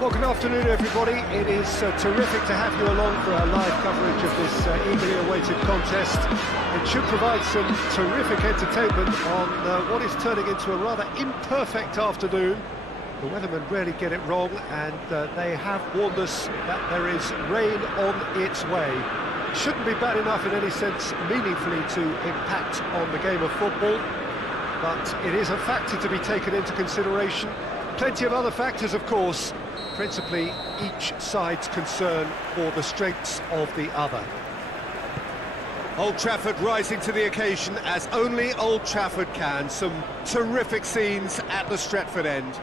Well, good afternoon, everybody. It is terrific to have you along for our live coverage of this eagerly awaited contest. It should provide some terrific entertainment on what is turning into a rather imperfect afternoon. The weathermen rarely get it wrong, and they have warned us that there is rain on its way. It shouldn't be bad enough in any sense meaningfully to impact on the game of football, but it is a factor to be taken into consideration. Plenty of other factors, of course, principally each side's concern for the strengths of the other. Old Trafford rising to the occasion as only Old Trafford can. Some terrific scenes at the Stretford end.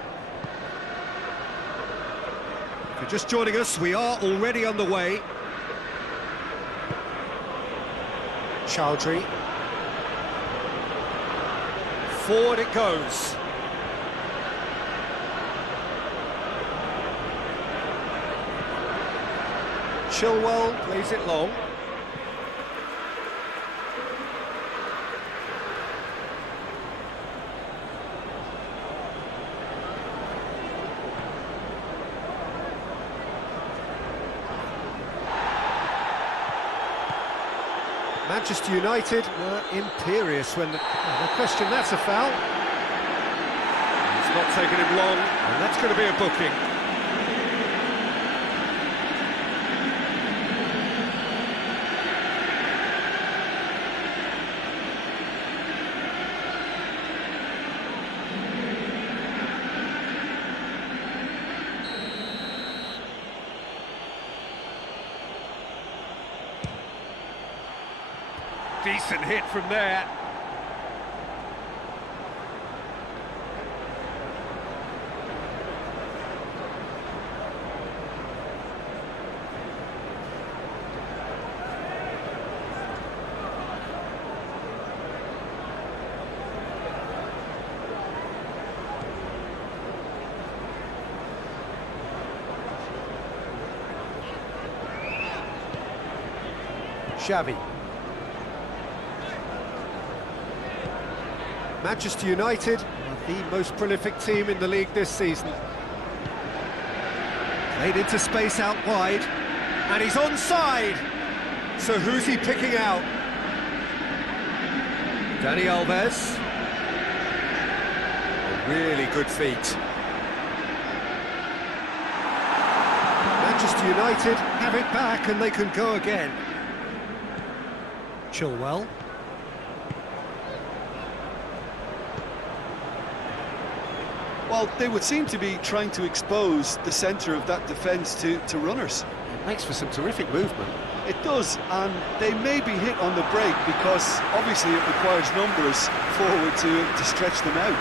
If you're just joining us, we are already underway. Chowdhury. Forward it goes. Chilwell plays it long. Manchester United were imperious when the question, that's a foul. It's not taken him long, and that's going to be a booking. Decent hit from there. Xavi. Manchester United are the most prolific team in the league this season. Played into space out wide, and he's onside. So who's he picking out? Dani Alves. A really good feat. Manchester United have it back and they can go again. Chilwell. Well, they would seem to be trying to expose the centre of that defence to runners. It makes for some terrific movement. It does, and they may be hit on the break because obviously it requires numbers forward to stretch them out.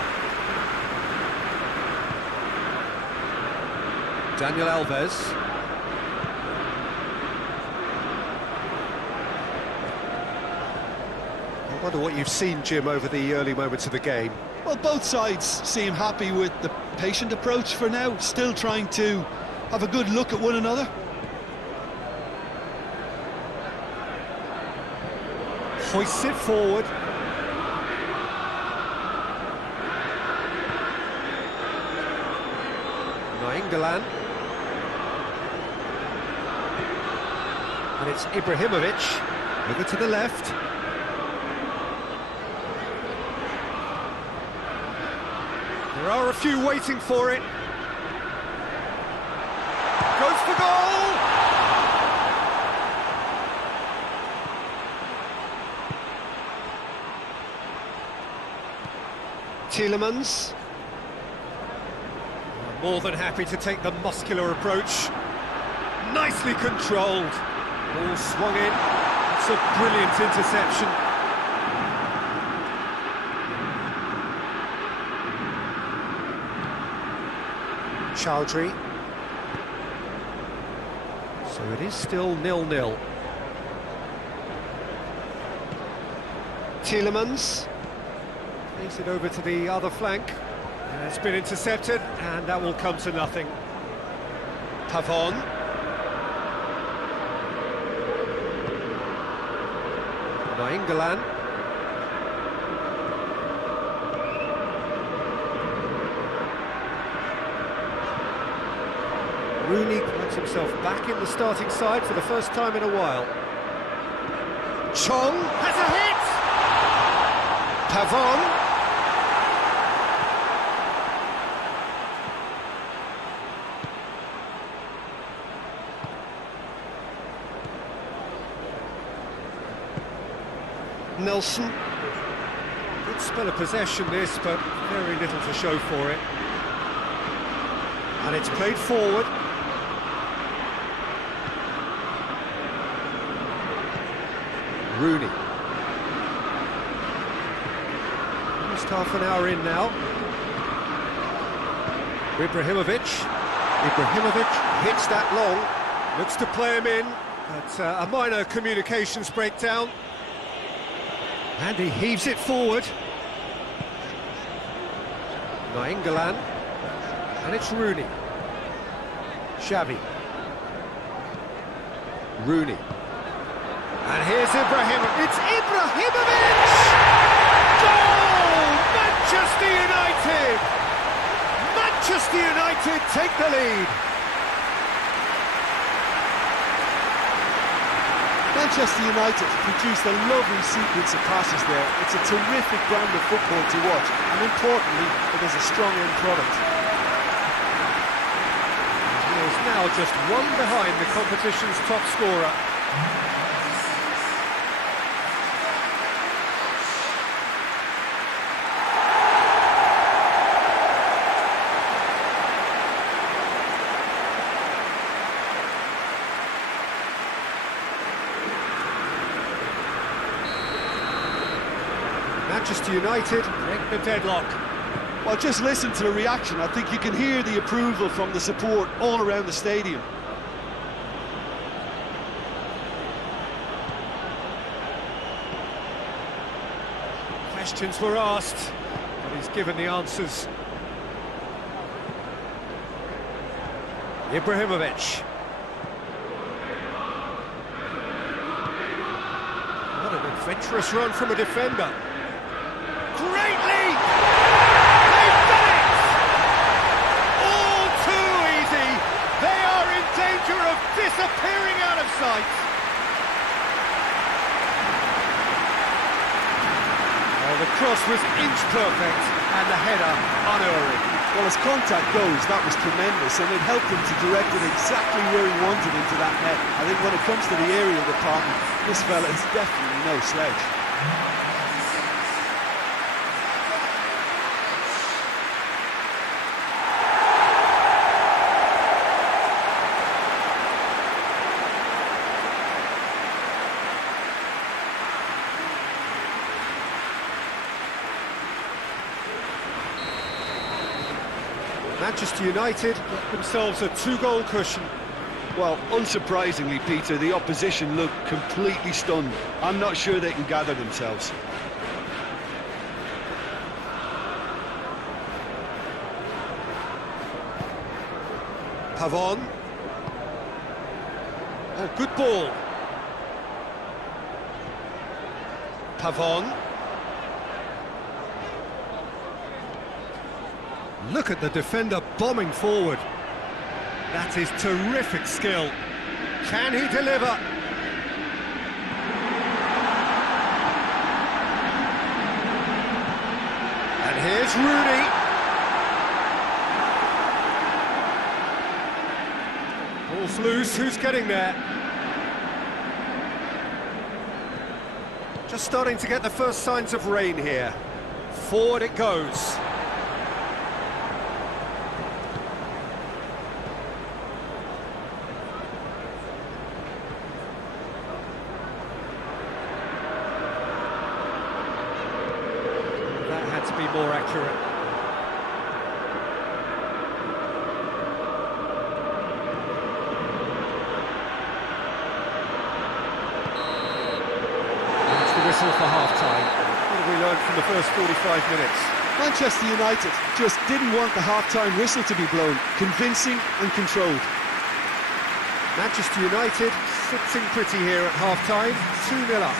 Daniel Alves. I wonder what you've seen, Jim, over the early moments of the game. Well, both sides seem happy with the patient approach for now, still trying to have a good look at one another. Hoists it forward. Nainggolan. And it's Ibrahimovic. Over to the left. There are a few waiting for it. Goes for goal! Tielemans. More than happy to take the muscular approach. Nicely controlled. Ball swung in. It's a brilliant interception. Chowdhury. So it is still 0-0. Tielemans plays it over to the other flank. And it's been intercepted, and that will come to nothing. Pavon. Nainggolan. Rooney finds himself back in the starting side for the first time in a while. Chong has a hit! Pavon. Nelson. Good spell of possession this, but very little to show for it. And it's played forward. Rooney. Almost half an hour in now. Ibrahimovic hits that long. Looks to play him in, but a minor communications breakdown. And he heaves it forward. Nainggolan. And it's Rooney. Xavi. Rooney. And here's Ibrahimovic. It's Ibrahimovic! Goal! Manchester United! Manchester United take the lead. Manchester United produced a lovely sequence of passes there. It's a terrific brand of football to watch, and importantly, it is a strong end product. He is now just one behind the competition's top scorer. Manchester United break the deadlock. Well, just listen to the reaction. I think you can hear the approval from the support all around the stadium. Questions were asked, but he's given the answers. Ibrahimovic. What an adventurous run from a defender. Great lead! They've done it! All too easy. They are in danger of disappearing out of sight. Oh, the cross was inch perfect and the header unerring. Well, as contact goes, that was tremendous, and it helped him to direct it exactly where he wanted into that net. I think when it comes to the aerial department, this fella is definitely no sledge. Manchester United get themselves a two-goal cushion. Well, unsurprisingly, Peter, the opposition look completely stunned. I'm not sure they can gather themselves. Pavon. Oh, good ball. Pavon. Look at the defender bombing forward. That is terrific skill. Can he deliver? And here's Rooney. Ball's loose, who's getting there? Just starting to get the first signs of rain here. Forward it goes. To be more accurate. That's the whistle for half-time. What have we learned from the first 45 minutes? Manchester United just didn't want the half-time whistle to be blown. Convincing and controlled. Manchester United sitting pretty here at half-time, 2-0 up.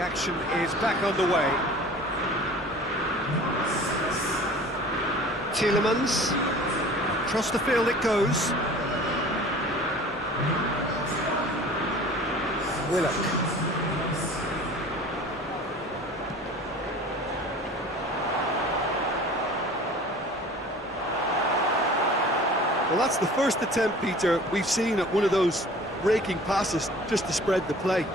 The action is back underway. Tielemans. Across the field it goes. Willock. Well, that's the first attempt, Peter, we've seen at one of those breaking passes just to spread the play.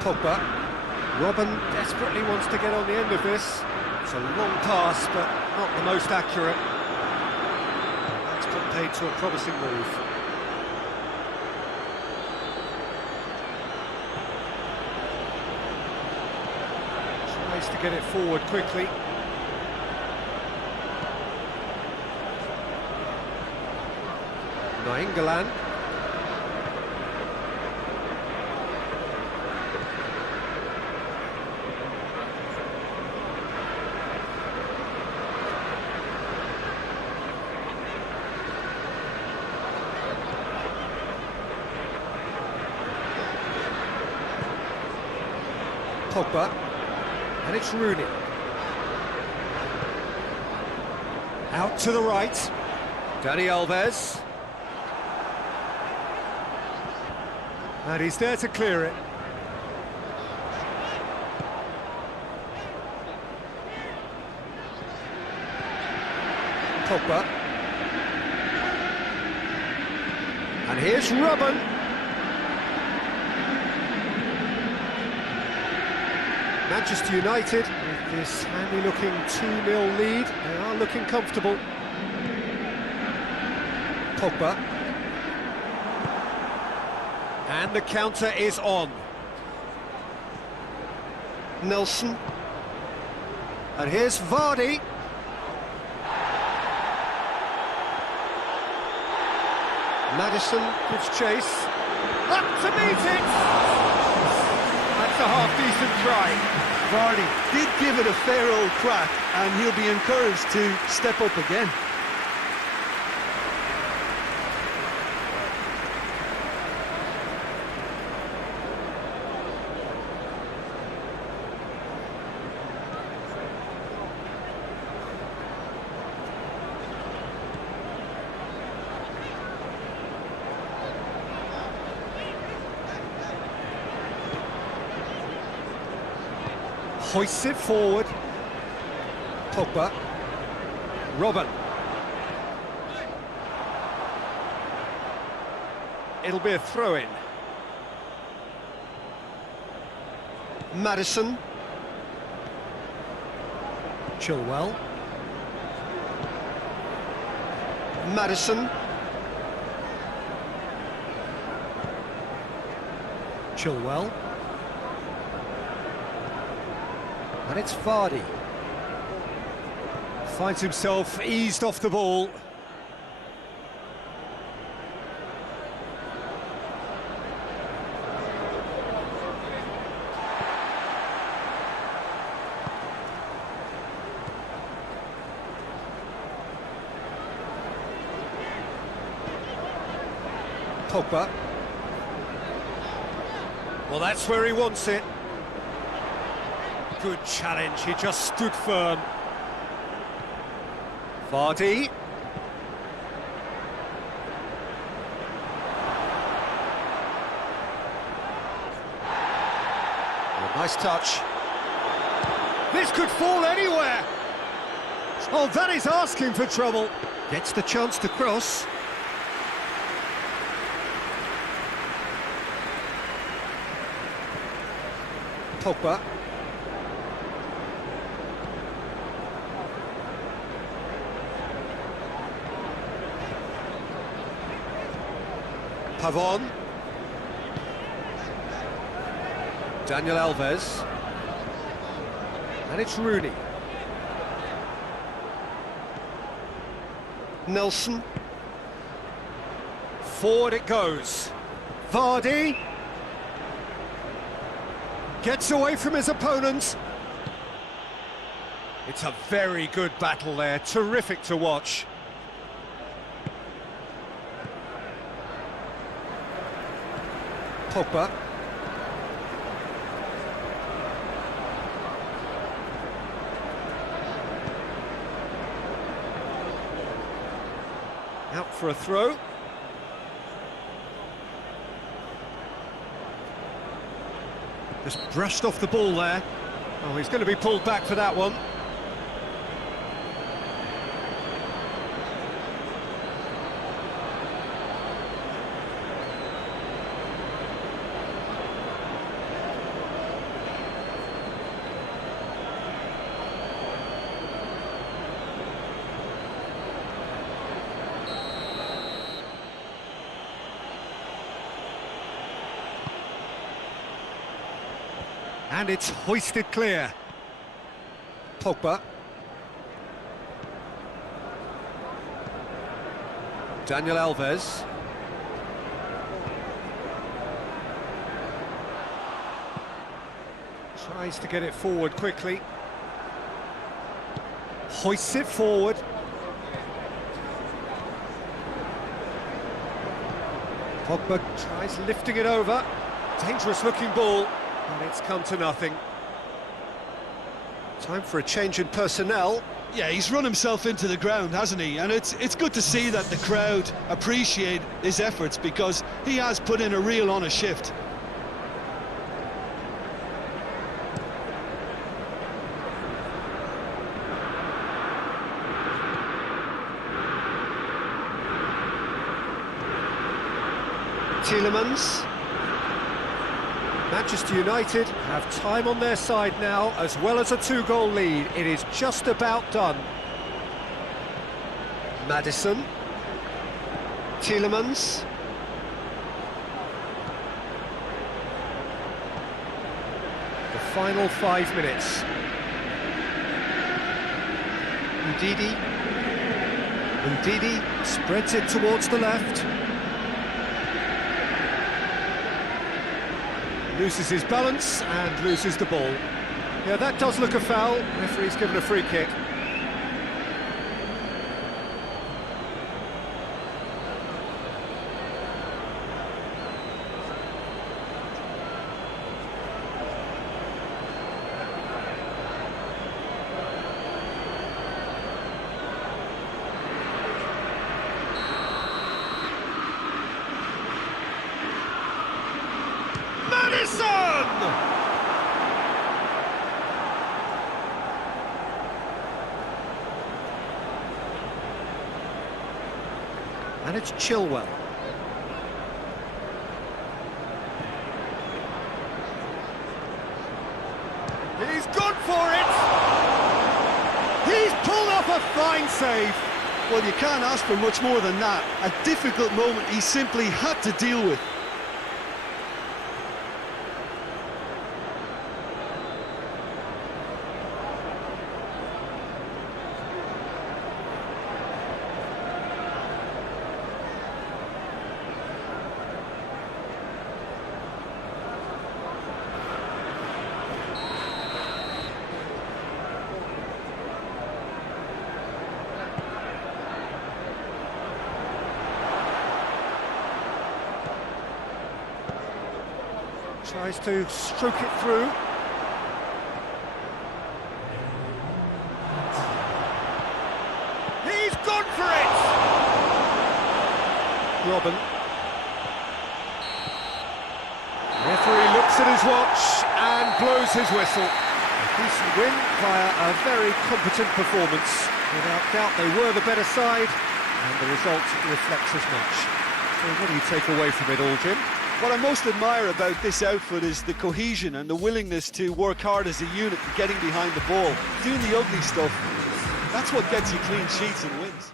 Pogba. Robben desperately wants to get on the end of this. It's a long pass, but not the most accurate. That's put paid to a promising move. Tries to get it forward quickly. Nainggolan. Pogba, and it's Rooney. Out to the right, Dani Alves. And he's there to clear it. Pogba. And here's Robben. Manchester United, with this handy-looking 2-0 lead, they are looking comfortable. Pogba. And the counter is on. Nelson. And here's Vardy. Maddison gives chase. Up to meet it! That's a half-decent try. Vardy did give it a fair old crack, and he'll be encouraged to step up again. Hoists it forward. Pogba. Robben. It'll be a throw-in. Maddison. Chilwell. Maddison. Chilwell. And it's Vardy. Finds himself eased off the ball. Pogba. Well, that's where he wants it. Good challenge, he just stood firm. Vardy. Oh, nice touch. This could fall anywhere. Oh, that is asking for trouble. Gets the chance to cross. Pogba. Pavon. Daniel Alves. And it's Rooney. Nelson. Forward it goes. Vardy. Gets away from his opponents. It's a very good battle there. Terrific to watch. Pogba. Out for a throw. Just brushed off the ball there. Oh, he's going to be pulled back for that one. And it's hoisted clear. Pogba. Daniel Alves. Tries to get it forward quickly. Hoists it forward. Pogba tries lifting it over. Dangerous looking ball. And it's come to nothing. Time for a change in personnel. Yeah, he's run himself into the ground, hasn't he? And it's good to see that the crowd appreciate his efforts, because he has put in a real honest shift. Tielemans. Manchester United have time on their side now, as well as a two-goal lead. It is just about done. Maddison. Tielemans. The final 5 minutes. Ndidi spreads it towards the left. Loses his balance and loses the ball. Yeah, that does look a foul. Referee's given a free kick. And it's Chilwell. He's gone for it! He's pulled off a fine save. Well, you can't ask for much more than that. A difficult moment he simply had to deal with. Tries to stroke it through. He's gone for it! Robin. Referee looks at his watch and blows his whistle. A decent win via a very competent performance. Without doubt they were the better side, and the result reflects as much. So what do you take away from it all, Jim? What I most admire about this outfit is the cohesion and the willingness to work hard as a unit, getting behind the ball, doing the ugly stuff. That's what gets you clean sheets and wins.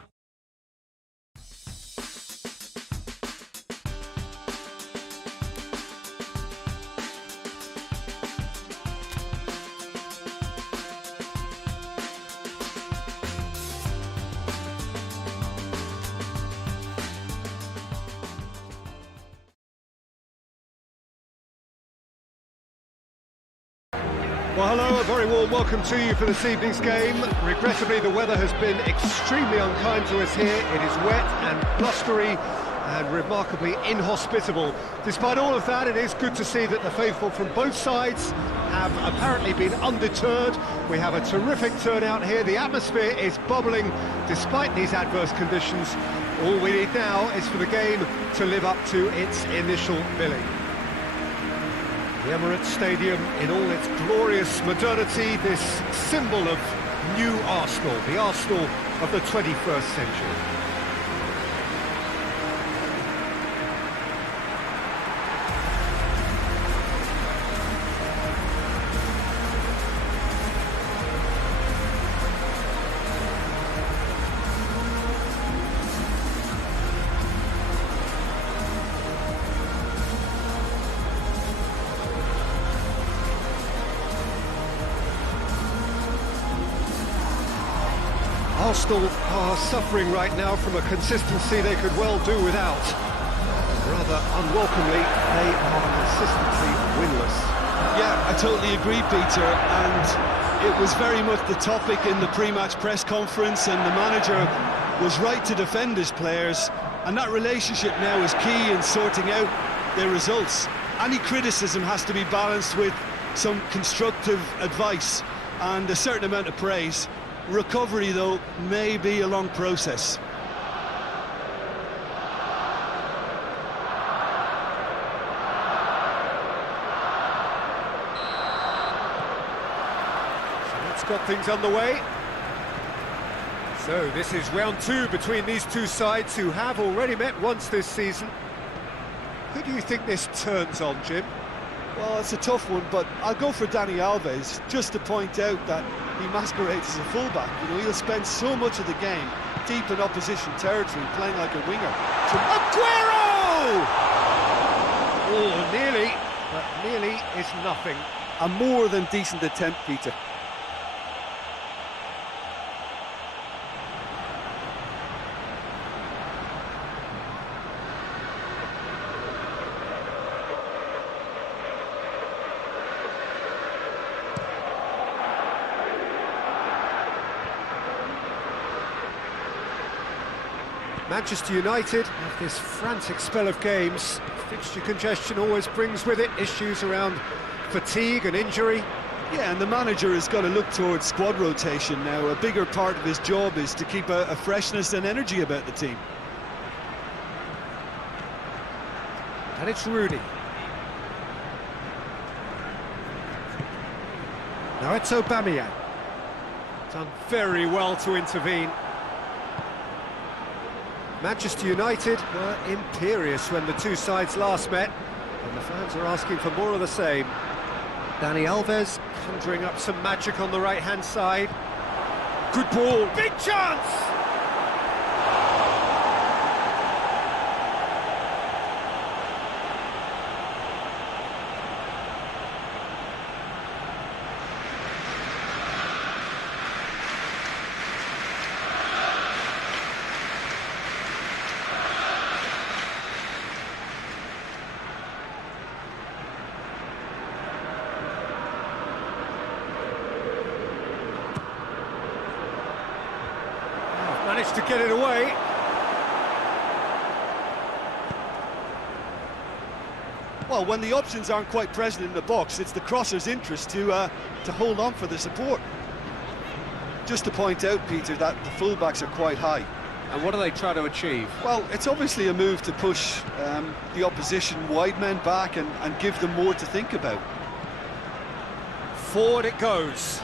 Well, hello, a very warm welcome to you for this evening's game. Regrettably, the weather has been extremely unkind to us here. It is wet and blustery, and remarkably inhospitable. Despite all of that, it is good to see that the faithful from both sides have apparently been undeterred. We have a terrific turnout here. The atmosphere is bubbling despite these adverse conditions. All we need now is for the game to live up to its initial billing. The Emirates Stadium in all its glorious modernity, this symbol of new Arsenal, the Arsenal of the 21st century. Arsenal are suffering right now from a consistency they could well do without. Rather unwelcomely, they are consistently winless. Yeah, I totally agree, Peter, and it was very much the topic in the pre-match press conference, and the manager was right to defend his players, and that relationship now is key in sorting out their results. Any criticism has to be balanced with some constructive advice and a certain amount of praise. Recovery, though, may be a long process. So that's got things underway. So this is round two between these two sides who have already met once this season. Who do you think this turns on, Jim? Well, it's a tough one, but I'll go for Dani Alves, just to point out that he masquerades as a fullback. You know, he'll spend so much of the game deep in opposition territory, playing like a winger. To Aguero! Oh, nearly, but nearly is nothing. A more than decent attempt, Peter. Manchester United have this frantic spell of games. Fixture congestion always brings with it issues around fatigue and injury. Yeah, and the manager has got to look towards squad rotation now. A bigger part of his job is to keep a freshness and energy about the team. And it's Rooney. Now it's Aubameyang. Done very well to intervene. Manchester United were imperious when the two sides last met, and the fans are asking for more of the same. Dani Alves conjuring up some magic on the right-hand side. Good ball, big chance! Managed to get it away. Well, when the options aren't quite present in the box, it's the crosser's interest to hold on for the support. Just to point out, Peter, that the fullbacks are quite high. And what do they try to achieve? Well, it's obviously a move to push the opposition wide men back and give them more to think about. Forward it goes.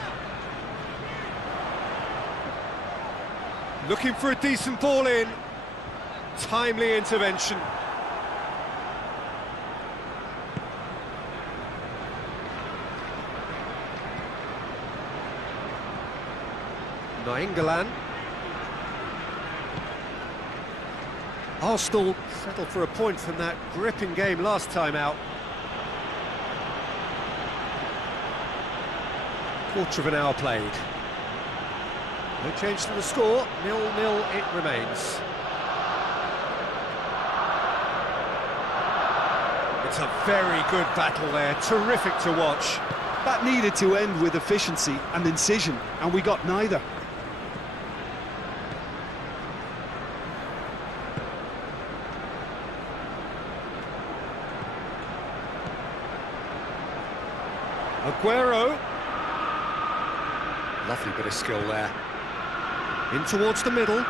Looking for a decent ball in. Timely intervention. Nainggolan. Arsenal settled for a point from that gripping game last time out. Quarter of an hour played. No change to the score, 0-0 it remains. It's a very good battle there, terrific to watch. That needed to end with efficiency and incision, and we got neither. Aguero. Lovely bit of skill there. In towards the middle.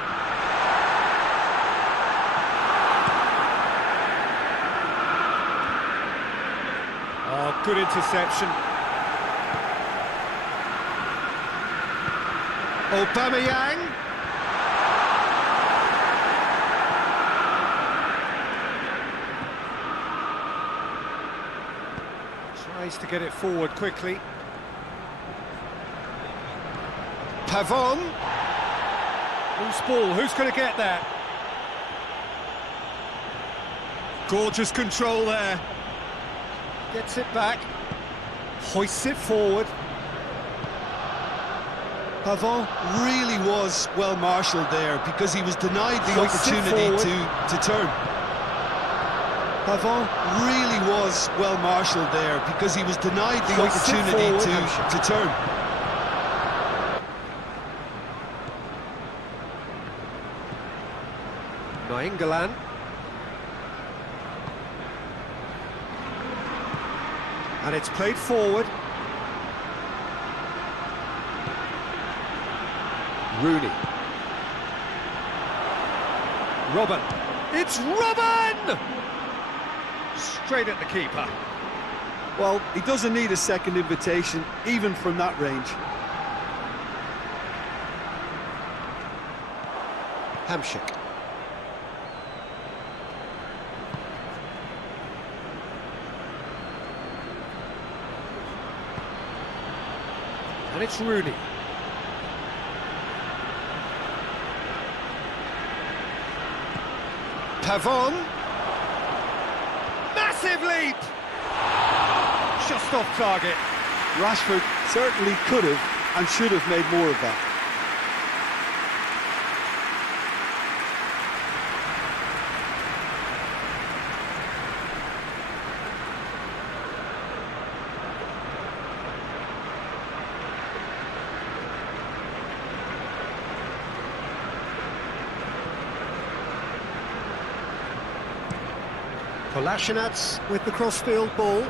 Oh, good interception. Aubameyang. Tries to get it forward quickly. Pavon. Loose ball, who's going to get that? Gorgeous control there. Gets it back. Hoists it forward. Pavon really was well marshalled there because he was denied the opportunity to turn. Pavon really was well marshalled there because he was denied the opportunity to turn. Nainggolan. And it's played forward. Rooney. Robben. It's Robben! Straight at the keeper. Well, he doesn't need a second invitation, even from that range. Hamsik. And it's Rooney. Pavon. Massive leap! Just off target. Rashford certainly could have and should have made more of that. Kolasinac with the crossfield ball.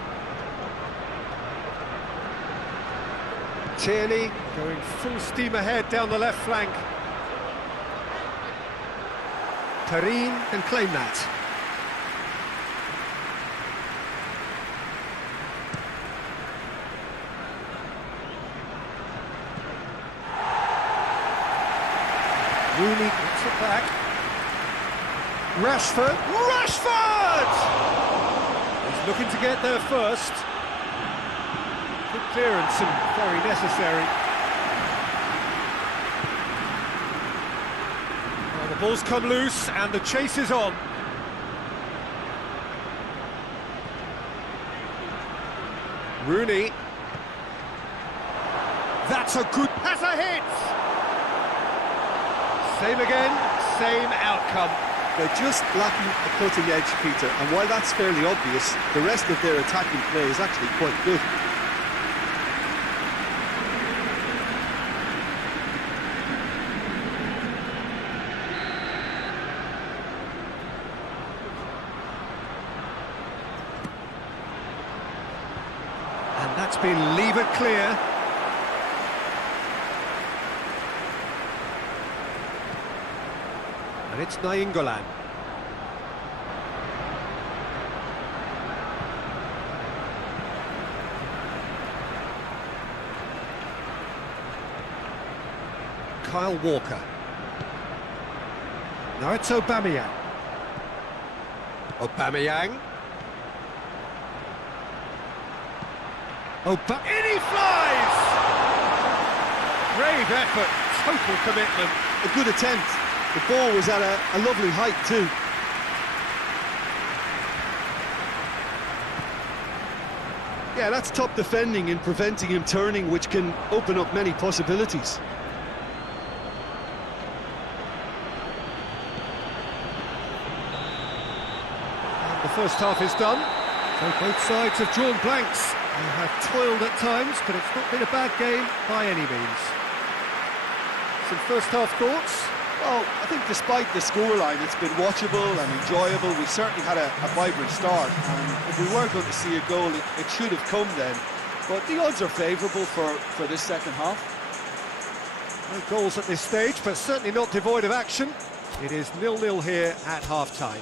Tierney going full steam ahead down the left flank. Perrin can claim that. Rooney gets it back. Rashford! He's looking to get there first. Good clearance and very necessary. Well, the ball's come loose and the chase is on. Rooney. That's a good... Has a hit! Same again, same outcome. They're just lacking a cutting edge, Peter, and while that's fairly obvious, the rest of their attacking play is actually quite good. And that's been levered clear. And it's Nainggolan. Kyle Walker. Now it's Aubameyang. Aubameyang. In he flies! Brave effort, total commitment. A good attempt. The ball was at a lovely height too. Yeah, that's top defending in preventing him turning, which can open up many possibilities. And the first half is done. So both sides have drawn blanks. They have toiled at times, but it's not been a bad game by any means. Some first half thoughts? Well, I think despite the scoreline, it's been watchable and enjoyable. We certainly had a vibrant start, and if we were going to see a goal, it should have come then. but the odds are favourable for this second half. No goals at this stage, but certainly not devoid of action. It is 0-0 here at half-time.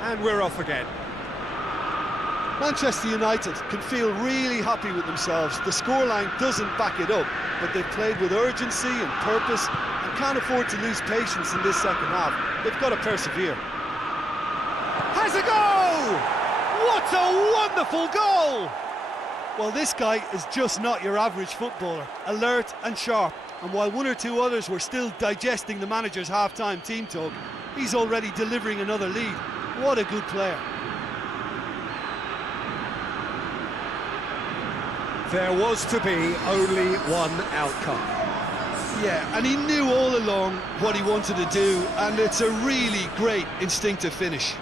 And we're off again. Manchester United can feel really happy with themselves. The scoreline doesn't back it up, but they've played with urgency and purpose and can't afford to lose patience in this second half. They've got to persevere. Has a goal! What a wonderful goal! Well, this guy is just not your average footballer. Alert and sharp. And while one or two others were still digesting the manager's half-time team talk, he's already delivering another lead. What a good player. There was to be only one outcome. Yeah, and he knew all along what he wanted to do, and it's a really great instinctive finish.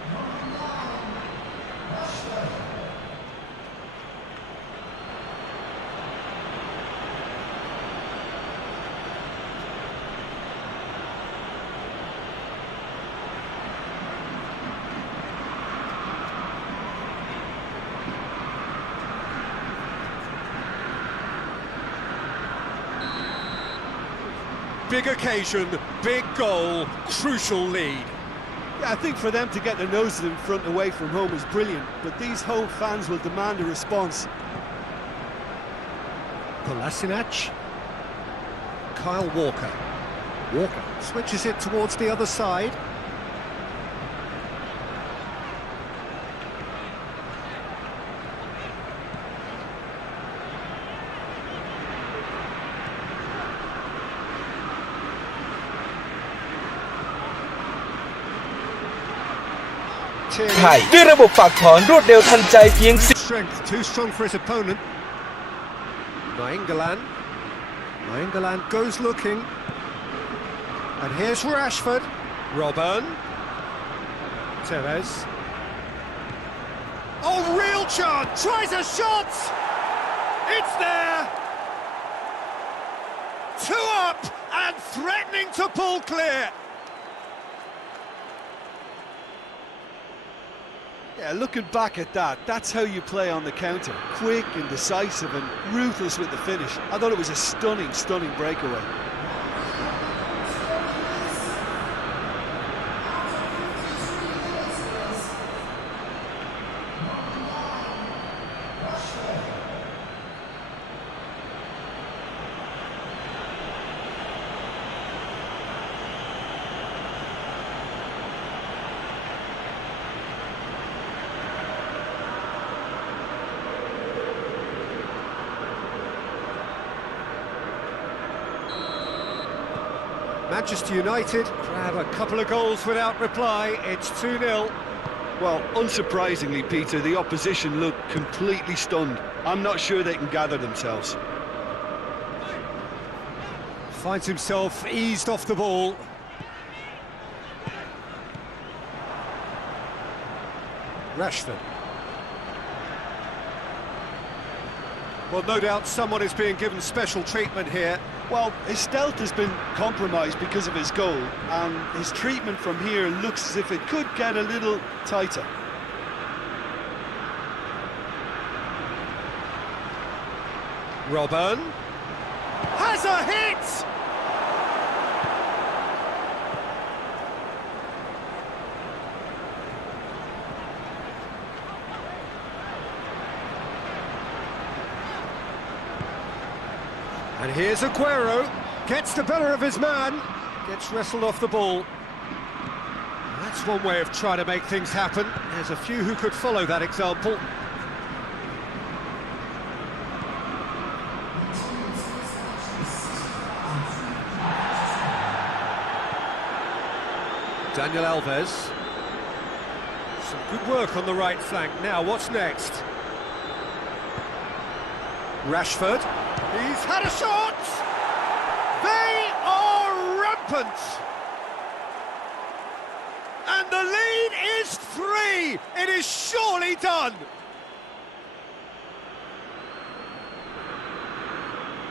Big occasion, big goal, crucial lead. Yeah, I think for them to get their noses in front away from home is brilliant, but these home fans will demand a response. Kolasinac. Kyle Walker. Walker switches it towards the other side.ไทยด้วยระบบฝากถอนรวดเร็วทันใจเพียง Strength too strong for his opponent. Nainggolan goes looking. And here's Rashford. Robben. Tevez. Oh, real chance! Tries a shot! It's there! Two up and threatening to pull clear. Yeah, looking back at that, that's how you play on the counter. Quick and decisive and ruthless with the finish. I thought it was a stunning, stunning breakaway. Manchester United grab a couple of goals without reply. It's 2-0. Well, unsurprisingly, Peter, the opposition look completely stunned. I'm not sure they can gather themselves. Finds himself eased off the ball. Rashford. Well, no doubt someone is being given special treatment here. Well, his stealth has been compromised because of his goal, and his treatment from here looks as if it could get a little tighter. Robben has a hit! And here's Aguero, gets the better of his man, gets wrestled off the ball. That's one way of trying to make things happen. There's a few who could follow that example. Daniel Alves. Some good work on the right flank. Now, what's next? Rashford. He's had a shot! They are rampant! is three! It is surely done!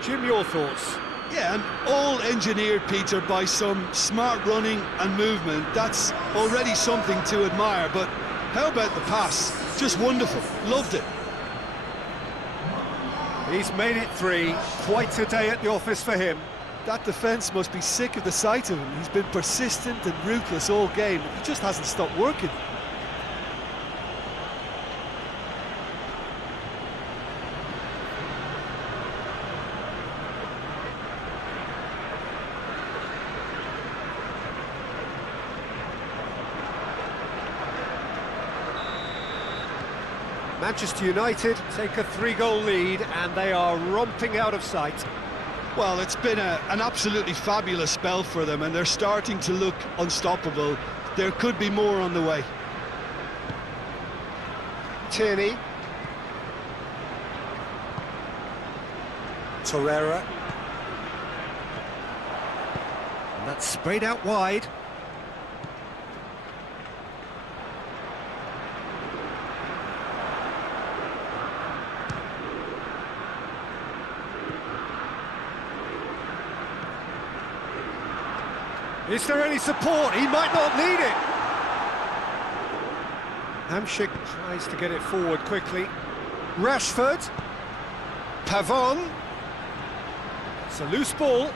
Jim, your thoughts? Yeah, and all engineered, Peter, by some smart running and movement. That's already something to admire, but how about the pass? Just wonderful. Loved it. He's made it three. Quite a day at the office for him. That defence must be sick of the sight of him. He's been persistent and ruthless all game. He just hasn't stopped working. Manchester United take a 3-goal lead and they are romping out of sight. Well, it's been an absolutely fabulous spell for them, and they're starting to look unstoppable. There could be more on the way. Tierney. Torreira. And that's sprayed out wide. Is there any support? He might not need it. Hamsik tries to get it forward quickly. Rashford. Pavon. It's a loose ball.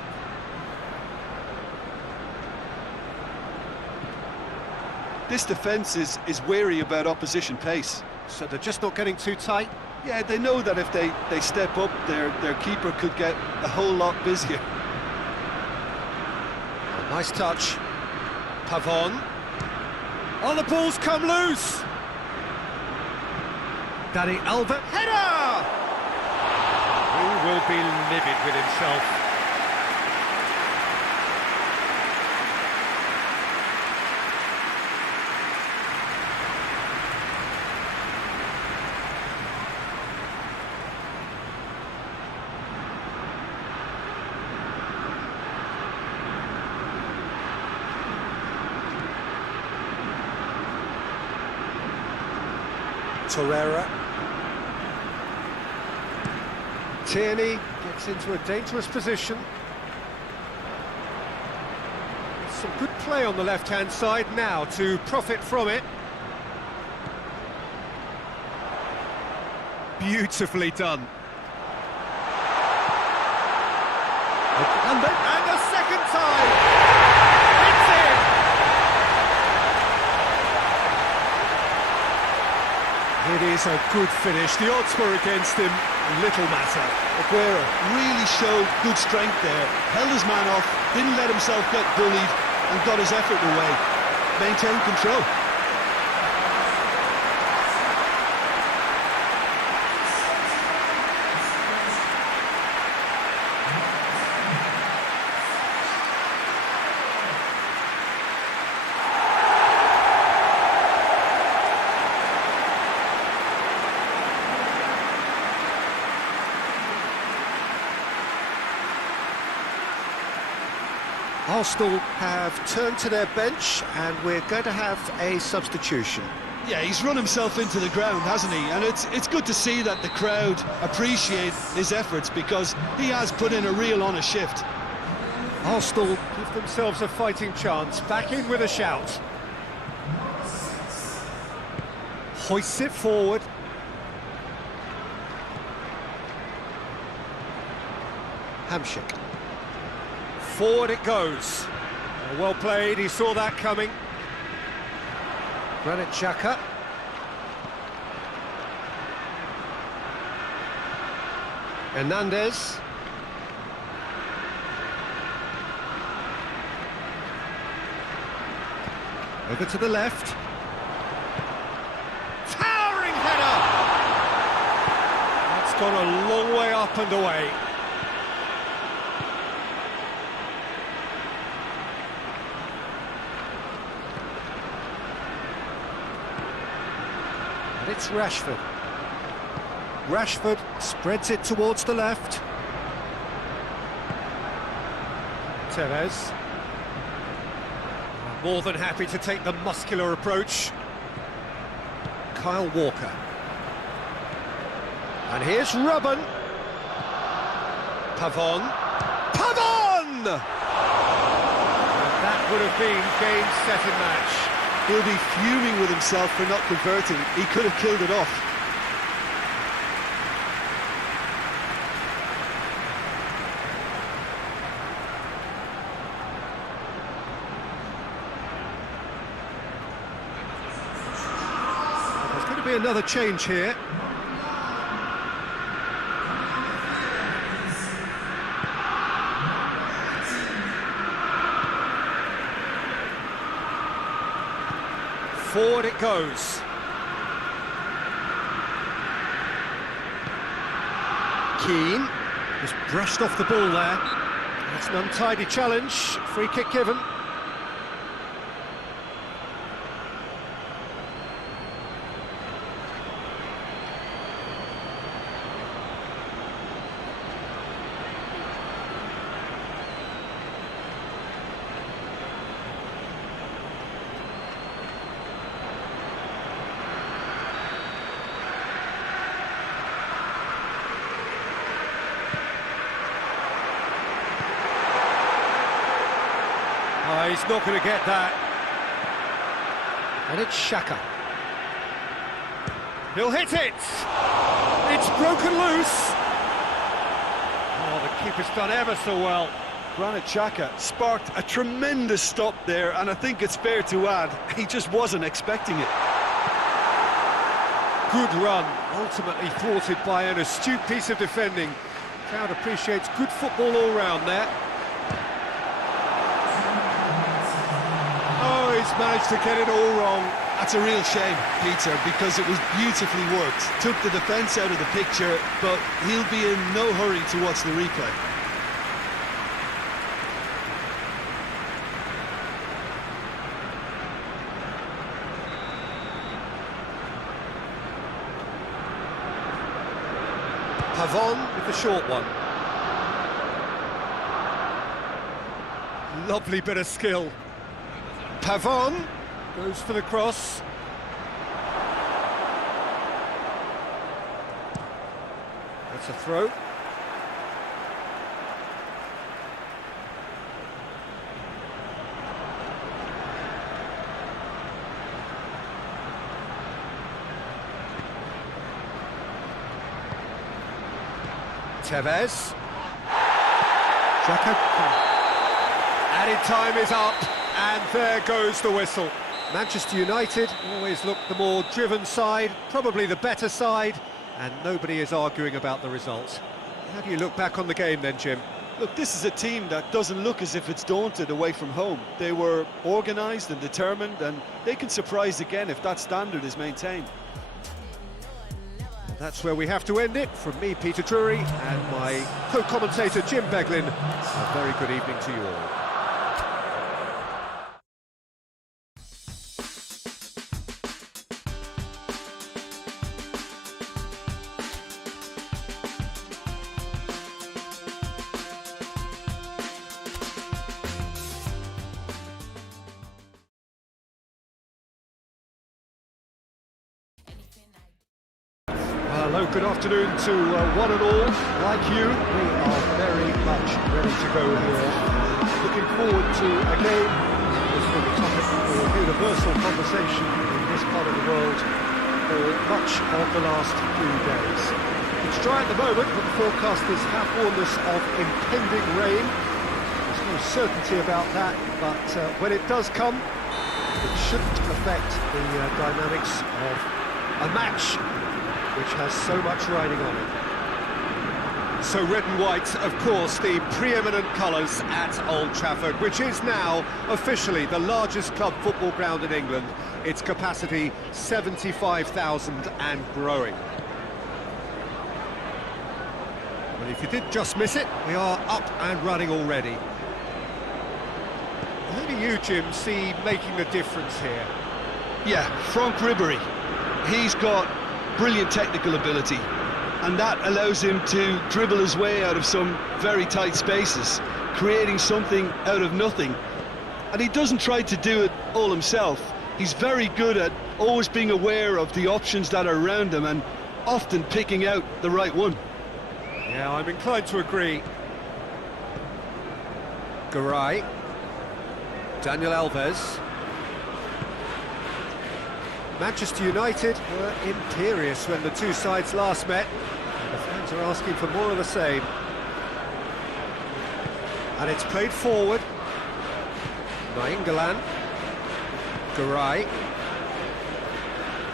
This defence is wary about opposition pace. So they're just not getting too tight. Yeah, they know that if they step up, their keeper could get a whole lot busier. Nice touch. Pavon. Oh, the ball's come loose. Dani Alba. Header! He will be livid with himself. Torreira. Tierney gets into a dangerous position. Some good play on the left-hand side now to profit from it. Beautifully done. And a second time! It's in! It is a good finish. The odds were against him. Little matter. Aguero really showed good strength there. Held his man off, didn't let himself get bullied, and got his effort away. Maintained control. Arsenal have turned to their bench and we're going to have a substitution. Yeah, he's run himself into the ground, hasn't he? And it's good to see that the crowd appreciate his efforts, because he has put in a real honest shift. Arsenal give themselves a fighting chance, back in with a shout. Hoists it forward. Hamsik. Forward it goes. Well played, he saw that coming. Granit Xhaka. Hernandez. Over to the left. Towering header! That's gone a long way up and away. It's Rashford. Rashford spreads it towards the left. Tevez. More than happy to take the muscular approach. Kyle Walker. And here's Robben. Pavon. Pavon! And that would have been game, set and match. He'll be fuming with himself for not converting. He could have killed it off. There's going to be another change here. Forward it goes. Keane just brushed off the ball there. It's an untidy challenge. Free kick given. Oh, he's not going to get that. And it's Xhaka. He'll hit it! It's broken loose! Oh, the keeper's done ever so well. Granit Xhaka sparked a tremendous stop there, and I think it's fair to add, he just wasn't expecting it. Good run, ultimately thwarted by an astute piece of defending. Crowd appreciates good football all round there. Oh, he's managed to get it all wrong. That's a real shame, Peter, because it was beautifully worked. Took the defence out of the picture, but he'll be in no hurry to watch the replay. Pavon with the short one. Lovely bit of skill. Pavon goes for the cross. That's a throw. Tevez. Xhaka. Added time is up, and there goes the whistle. Manchester United always look the more driven side, probably the better side, and nobody is arguing about the result. How do you look back on the game then, Jim? Look, this is a team that doesn't look as if it's daunted away from home. They were organised and determined, and they can surprise again if that standard is maintained. That's where we have to end it. From me, Peter Drury, and my co-commentator, Jim Beglin, a very good evening to you all. Hello, good afternoon to one and all. Like you, we are very much ready to go here. Looking forward to a game that's been the topic for universal conversation in this part of the world for much of the last few days. It's dry at the moment, but the forecasters have warned us of impending rain. There's no certainty about that, but when it does come, it shouldn't affect the dynamics of a match which has so much riding on it. So red and white, of course, the preeminent colours at Old Trafford, which is now officially the largest club football ground in England. Its capacity 75,000 and growing. Well, if you did just miss it, we are up and running already. Who do you, Jim, see making the difference here? Yeah, Franck Ribéry. He's got brilliant technical ability, and that allows him to dribble his way out of some very tight spaces, creating something out of nothing. And he doesn't try to do it all himself. He's very good at always being aware of the options that are around him and often picking out the right one. Yeah, I'm inclined to agree. Garay. Daniel Alves. Manchester United were imperious when the two sides last met. And the fans are asking for more of the same. And it's played forward. Nainggolan. Garay.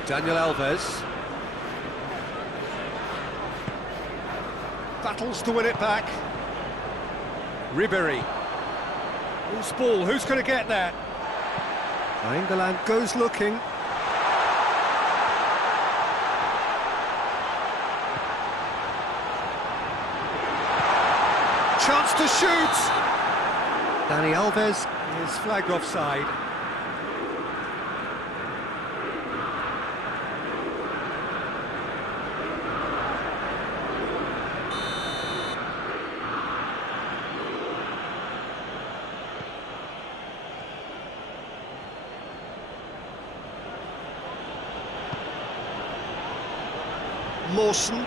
Daniel Alves. Battles to win it back. Ribéry. Who's ball? Who's going to get that? Nainggolan goes looking. Chance to shoot! Dani Alves is flagged offside. Lawson.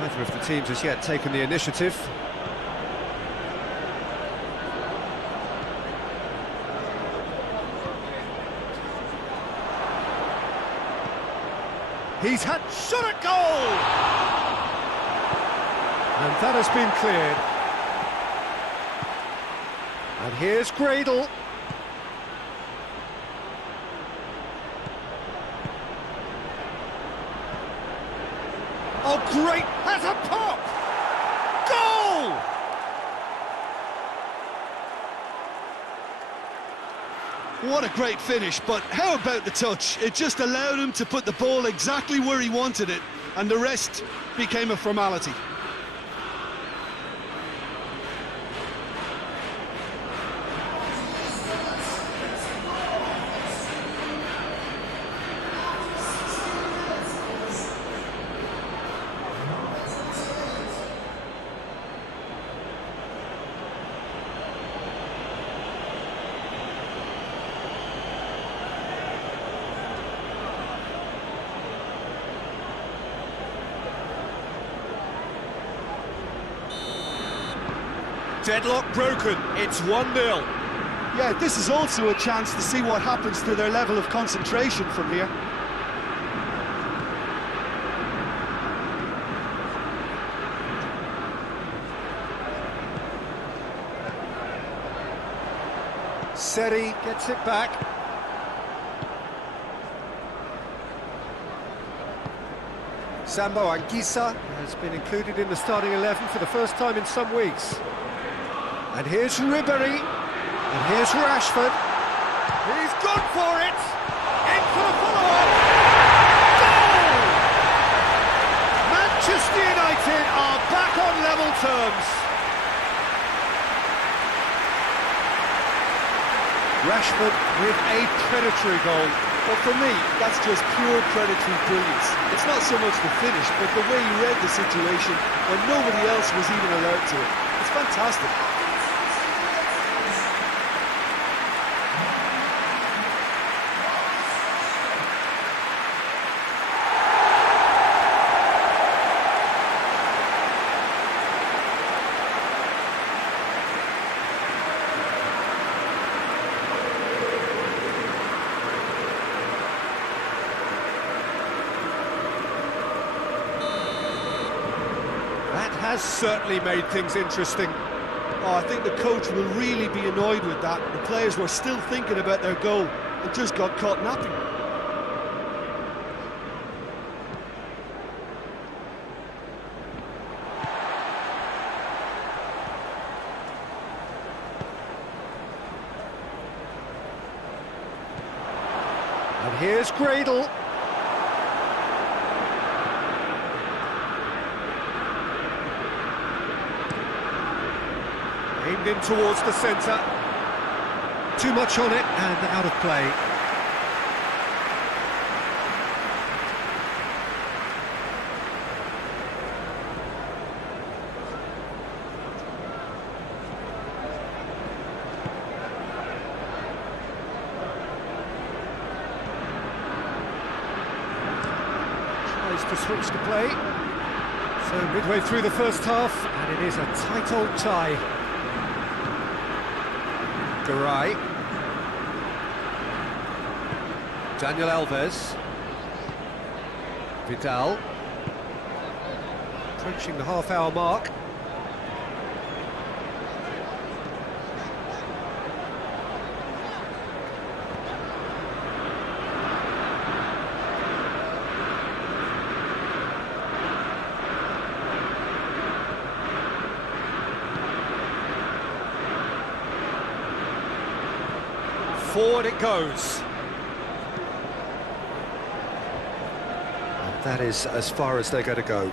Neither of the teams has yet taken the initiative. He's had shot at goal! And that has been cleared. And here's Gradle. Oh, great! Has a pop! Goal! What a great finish, but how about the touch? It just allowed him to put the ball exactly where he wanted it, and the rest became a formality. Deadlock broken, it's 1-0. Yeah, this is also a chance to see what happens to their level of concentration from here. Seri gets it back. Sambo Anguissa has been included in the starting 11 for the first time in some weeks. And here's Ribéry, and here's Rashford. He's gone for it! In for the follow-up! Goal! Manchester United are back on level terms. Rashford with a predatory goal. But for me, that's just pure predatory brilliance. It's not so much the finish, but the way he read the situation when nobody else was even allowed to it. It's fantastic. Has certainly made things interesting. Oh, I think the coach will really be annoyed with that. The players were still thinking about their goal and just got caught napping. And here's Gradle. Aimed in towards the centre. Too much on it and out of play. switch to play. So midway through the first half, and it is a tight old tie. Garay. Daniel Alves. Vidal. Approaching the half-hour mark. Forward it goes. And that is as far as they're going to go.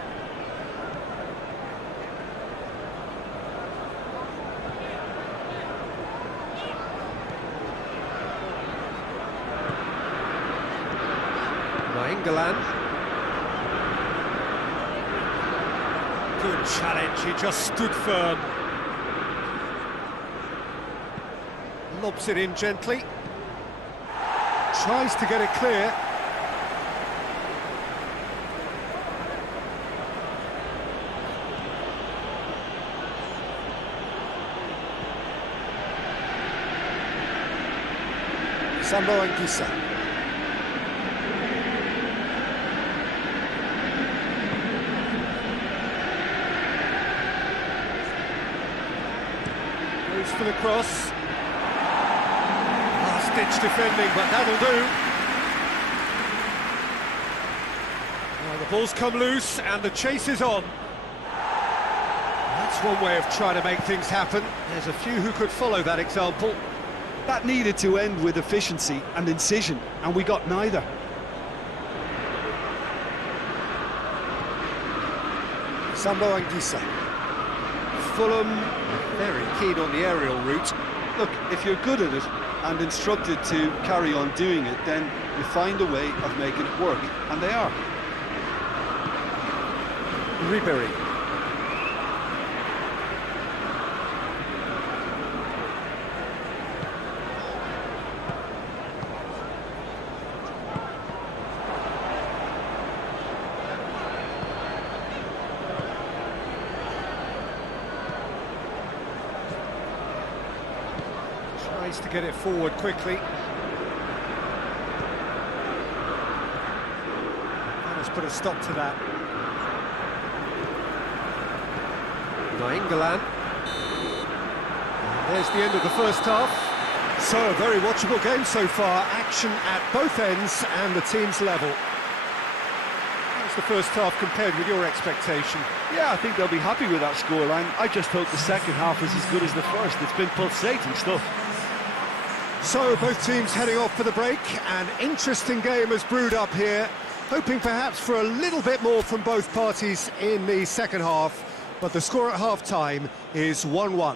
Nainggolan. Good challenge, he just stood firm. Lobs it in gently. Tries to get it clear. Sambo Anguissa. Goes for the cross. Last-ditch defending, but that'll do. Well, the ball's come loose and the chase is on. That's one way of trying to make things happen. There's a few who could follow that example. That needed to end with efficiency and incision, and we got neither. Sambo Anguissa. Fulham very keen on the aerial route. Look, if you're good at it and instructed to carry on doing it, then you find a way of making it work, and they are. Ribery. Tries to get it forward quickly. That has put a stop to that. Nainggolan. There's the end of the first half. So, a very watchable game so far. Action at both ends and the team's level. How's the first half compared with your expectation? Yeah, I think they'll be happy with that scoreline. I just hope the second half is as good as the first. It's been pulsating stuff. So, both teams heading off for the break. An interesting game has brewed up here. Hoping perhaps for a little bit more from both parties in the second half. But the score at half-time is 1-1.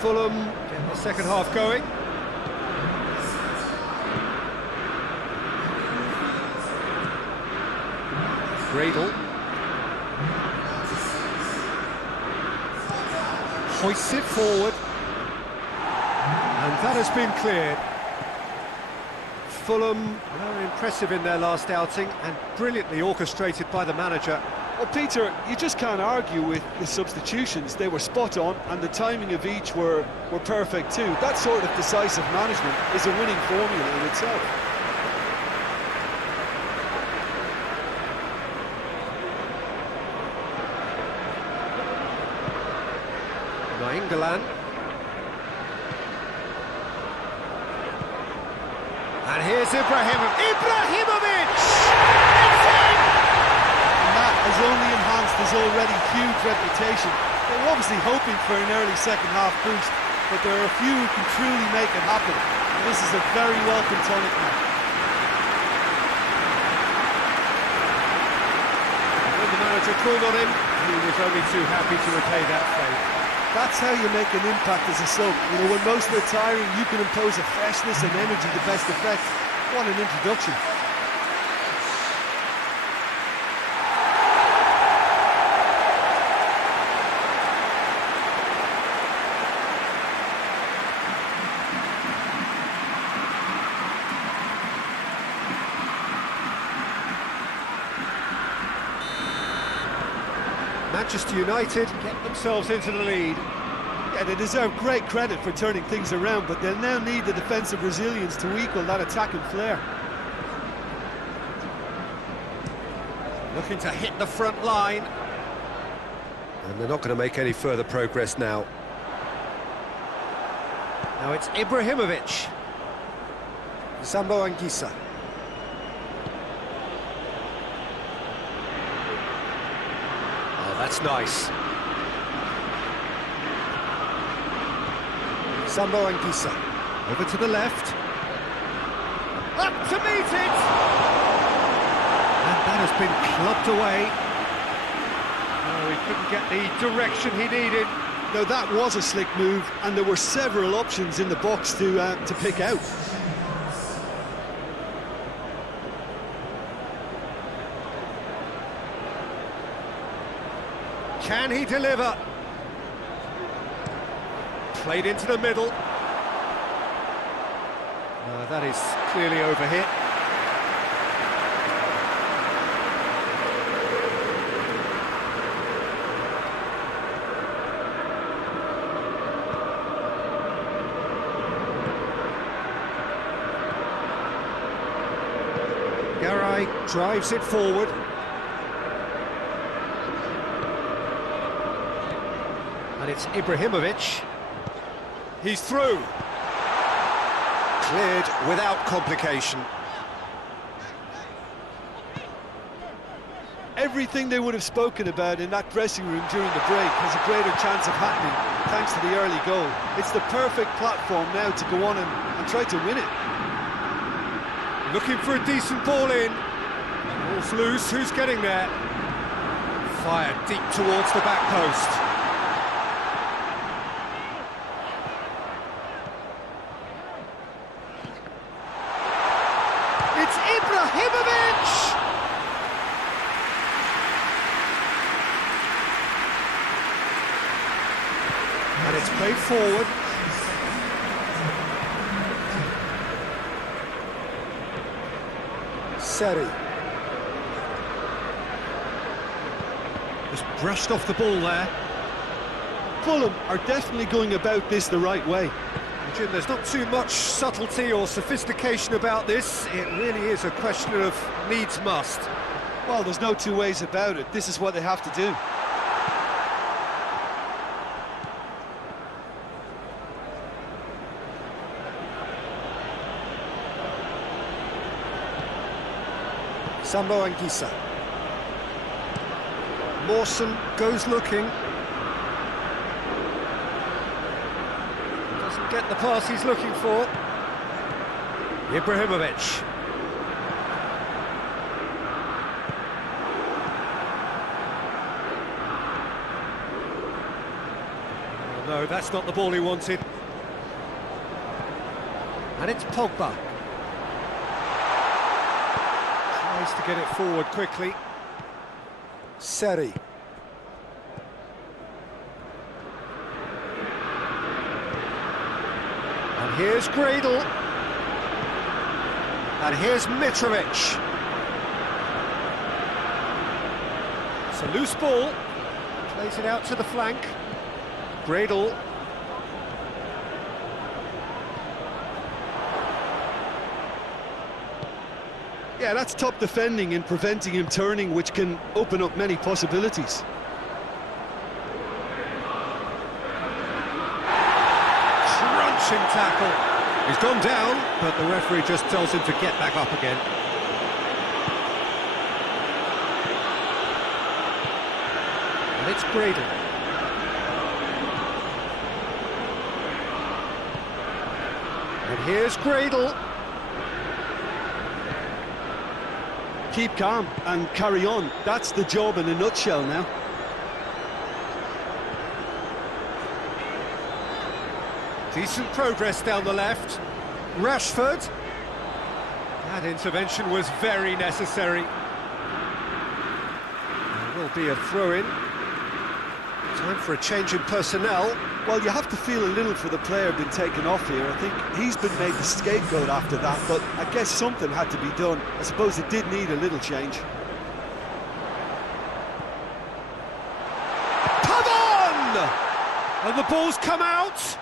Fulham getting the second half going. Gradle. Hoists it forward. And that has been cleared. Fulham very impressive in their last outing and brilliantly orchestrated by the manager. Well, Peter, you just can't argue with the substitutions. They were spot on, and the timing of each were perfect too. That sort of decisive management is a winning formula in itself. Nainggolan. And here's Ibrahimovic! It's in! And that has only enhanced his already huge reputation. They were obviously hoping for an early second half boost, but there are a few who can truly make it happen. And this is a very welcome tonic now. Pressure called on him. He was only too happy to repay that favour. That's how you make an impact as a sub. You know, when most are tiring, you can impose a freshness and energy to best effect. What an introduction. Manchester United get themselves into the lead. Yeah, they deserve great credit for turning things around, but they'll now need the defensive resilience to equal that attacking flair. Looking to hit the front line. And they're not going to make any further progress now. Now it's Ibrahimovic. Sambo Anguissa. Oh, that's nice. Sambo Anguissa. Over to the left. Up to meet it! And that has been clubbed away. Oh, he couldn't get the direction he needed. Now that was a slick move, and there were several options in the box to pick out. Can he deliver? Played into the middle. That is clearly overhit. Garay drives it forward. And it's Ibrahimovic. He's through. Cleared without complication. Everything they would have spoken about in that dressing room during the break has a greater chance of happening thanks to the early goal. It's the perfect platform now to go on and try to win it. Looking for a decent ball in. Ball's loose, who's getting there? Fired deep towards the back post. It's Ibrahimovic! And it's played forward. Seri. Just brushed off the ball there. Fulham are definitely going about this the right way. Jim, there's not too much subtlety or sophistication about this. It really is a question of needs must. Well, there's no two ways about it. This is what they have to do. Sambo Anguissa. Mawson goes looking. Doesn't get the pass he's looking for. Ibrahimovic. Oh, no, that's not the ball he wanted. And it's Pogba. Tries to get it forward quickly. Seri. And here's Gradle. And here's Mitrovic. It's a loose ball. Plays it out to the flank. Gradle. Yeah, that's top defending and preventing him turning, which can open up many possibilities. Crunching tackle. He's gone down, but the referee just tells him to get back up again. And it's Gradle. And here's Gradle. keep calm and carry on. That's the job in a nutshell now. Decent progress down the left. Rashford. That intervention was very necessary. There will be a throw-in. Time for a change in personnel. Well, you have to feel a little for the player being taken off here. I think he's been made the scapegoat after that, but I guess something had to be done. I suppose it did need a little change. Come on! And the ball's come out.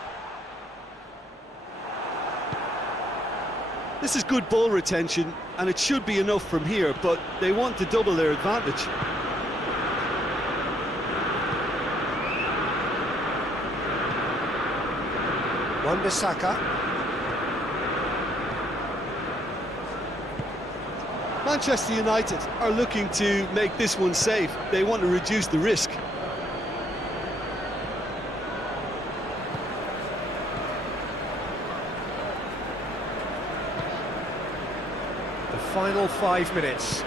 This is good ball retention, and it should be enough from here, but they want to double their advantage. Wan-Bissaka. Manchester United are looking to make this one safe. They want to reduce the risk. The final 5 minutes.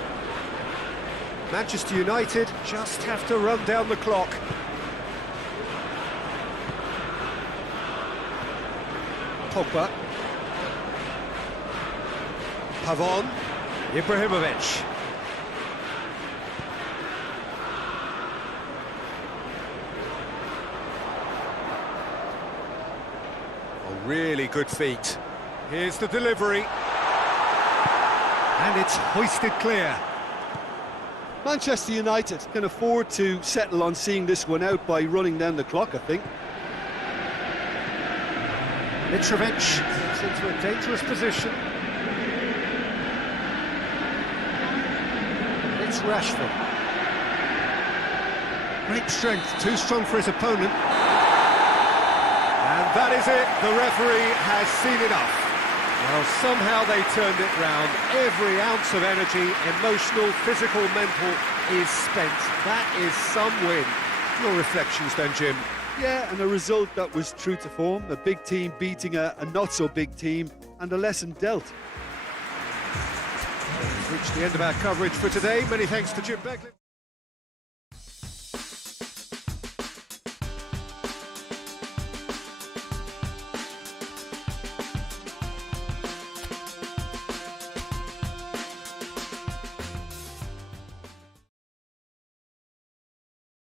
Manchester United just have to run down the clock. Pogba. Pavon. Ibrahimovic. A really good feat. Here's the delivery. And it's hoisted clear. Manchester United can afford to settle on seeing this one out by running down the clock, I think. Mitrovic gets into a dangerous position. It's Rashford. Great strength, too strong for his opponent. And that is it, the referee has seen enough. Well, somehow they turned it round. Every ounce of energy, emotional, physical, mental, is spent. That is some win. Your reflections then, Jim? Yeah, and a result that was true to form. A big team beating a not-so-big team, and a lesson dealt. We've reached the end of our coverage for today. Many thanks to Jim Begley.